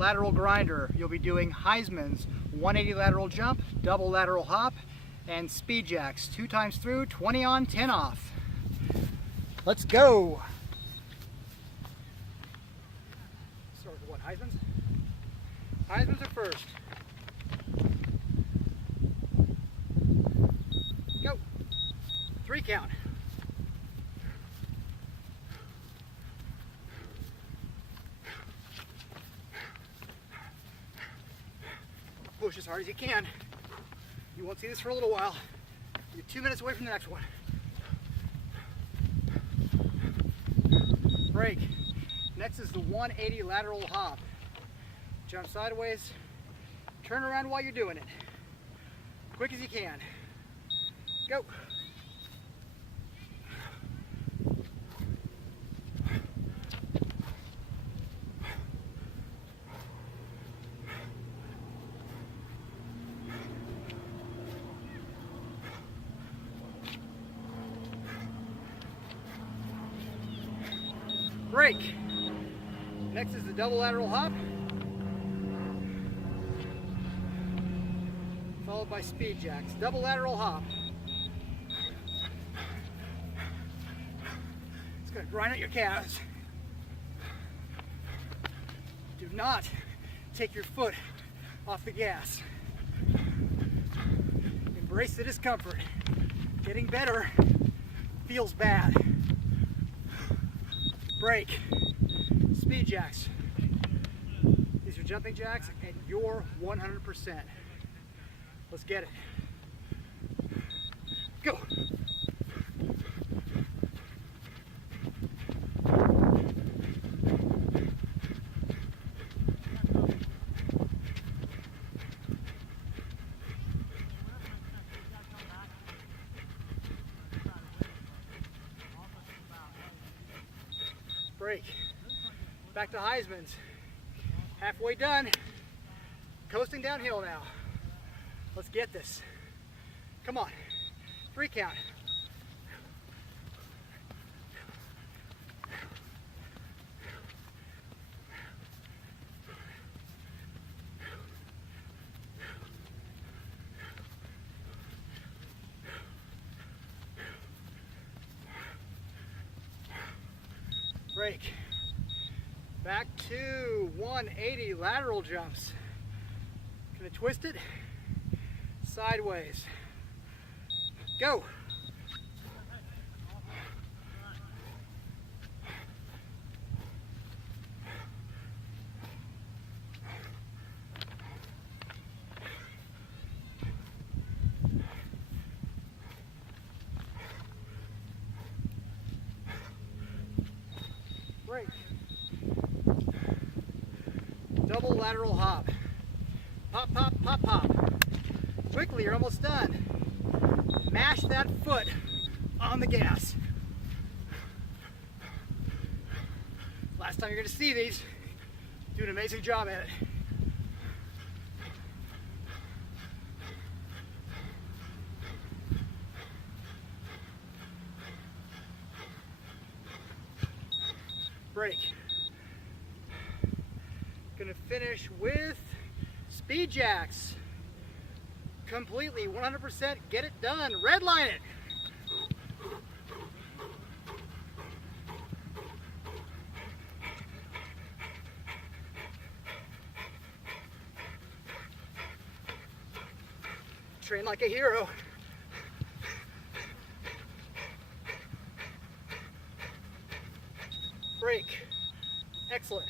lateral grinder. You'll be doing Heismans, 180 lateral jump, double lateral hop, and speed jacks. 2 times through, 20 on, 10 off. Let's go. Start with what, Heismans? Heismans are first. Go. 3 count. Push as hard as you can. You won't see this for a little while. You're 2 minutes away from the next one. Break. Next is the 180 lateral hop. Jump sideways, turn around while you're doing it. Quick as you can. Go. Break. Next is the double lateral hop, followed by speed jacks. Double lateral hop. It's going to grind out your calves. Do not take your foot off the gas. Embrace the discomfort. Getting better feels bad. Break. Speed jacks. These are jumping jacks and you're 100%. Let's get it. Go. Break. Back to Heismans. Halfway done. Coasting downhill now. Let's get this. Come on. 3 count. Break. Back to 180 lateral jumps. Gonna twist it sideways. Go. Break. Double lateral hop. Pop, pop, pop, pop. Quickly, you're almost done. Mash that foot on the gas. Last time you're going to see these. Do an amazing job at it. Break. Gonna finish with speed jacks. Completely, 100%, get it done. Redline it. Train like a hero. Break. Excellent.